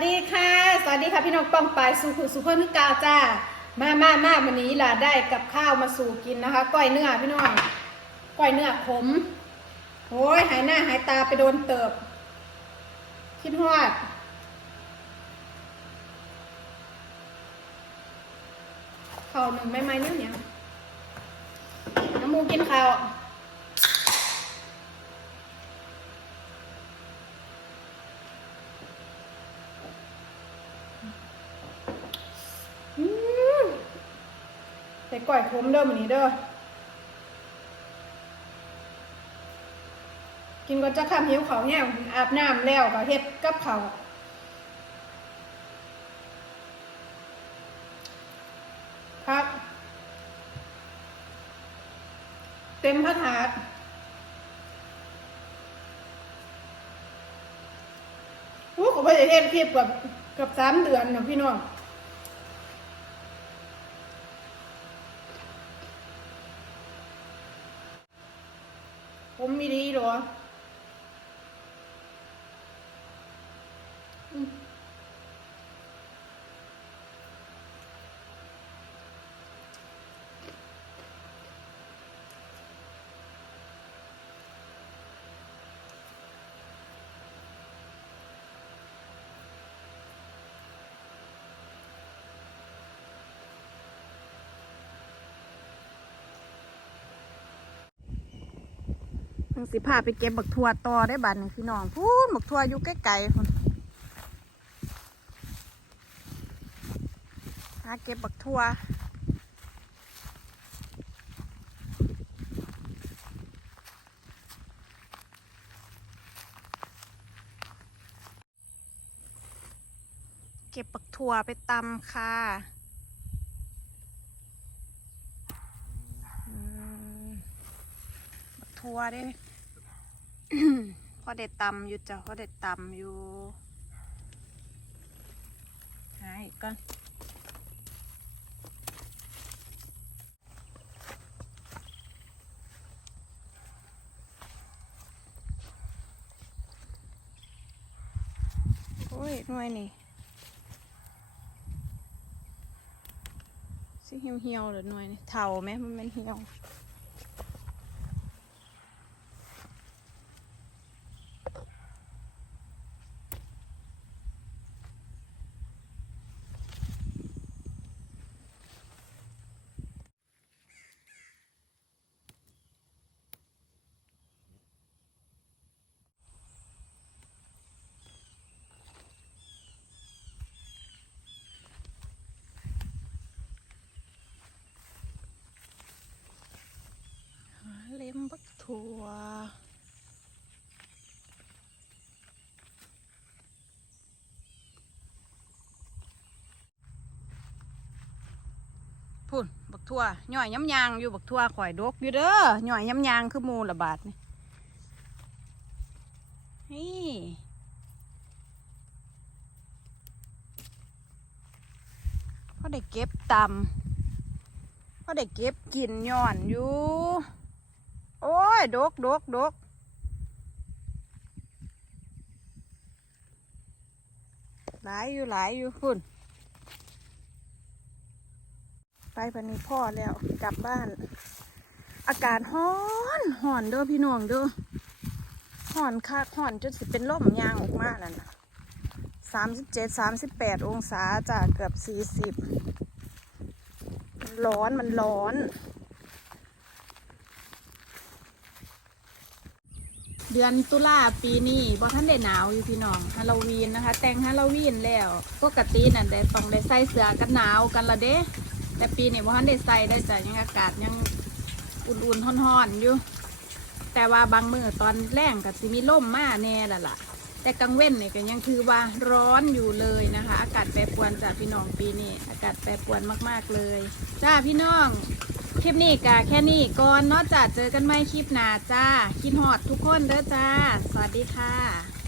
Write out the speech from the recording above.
สวัสดีค่ะ สวัสดีค่ะพี่น้องป้องปายสุขุสุขนึกกาวจ้า มามามาวันนี้ล่ะได้กับข้าวมาสู่กินนะคะก้อยเนื้อพี่น้องก้อยเนื้อขมโอ้ยหายหน้าหายตาไปโดนเติบ คิดฮอดข้าวหนึ่งไม่ไม้เนี่ยเนี่ยน้ำมูกินข้าว ก่อยขมเด้อมันนี้เด้อกินก็จะข้ามหิวเขาวแห้งอาบน้ำแล้วก็เฮ็ดกับเขาวครับเต็มพระถาดโอ้ผมไปเฮ็ดคลิปกับกับสามเดือนนะพี่น้อง ผมมีดีเสิพาไปเก็บบักทั่วต่อได้บัดนี่พี่น้องพูนบักทั่วอยู่ใกล้ๆพุ่นหาเก็บบักทั่วเก็บบักทั่วไปตำค่ะบักทั่วเด้ พอได้ตำอยู่จ้ะพอได้ตำอยู่หาอีกก่อนโอ้ยหน่วยนี่สิเหี่ยวเหี่ยวหรือหน่วยนี่เท่าไหมมันเป็นเหี่ยว หาเล็มบักถั่ว พุ่นบักถั่วหน่อยย้ำยางอยู่บักถั่วข่อยดกอยู่เด้อหน่อยย้ำยางคือมูละบาทนี่นี่พอได้เก็บตำก็ได้เก็บกินย้อนอยู่ โอ้ยดกดกดกหลายอยู่หลายอยู่คุณ ไปปันนี้พ่อแล้วกลับบ้าน อากาศร้อนห่อนเด้อพี่น้องเด้อห่อนคักห่อนจนสิเป็นล่มยางออกมานั่นสามสิบเจ็ดสามสิบแปดองศาจ้ะเกือบสี่สิบร้อนมันร้อน เดือนตุลาปีนี้บอท่านได้หนาวอยู่พี่น้องฮาโลวีนนะคะ แต่งฮาโลวีนแล้ว ปกตินั่นได้ต้องได้ใส่เสื้อกันหนาวกันละเด้ แต่ปีนี้บอท่านได้ใส่ได้จ้ะยังอากาศยังอุ่นๆห่อนๆอยู่ แต่ว่าบางมือตอนแรงกับสิมีล่มมาแน่ละล่ะ แต่กลางเว้นเนี่ยก็ยังคือว่าร้อนอยู่เลยนะคะ อากาศแปรปรวนจ้ะพี่น้องปีนี้อากาศแปรปรวนมากๆเลย จ้าพี่น้องคลิปนี้กะแค่นี้ก่อนเนาะจ้ะเจอกันใหม่คลิปหน้าจ้าคิดฮอดทุกคนเด้อจ้า สวัสดีค่ะ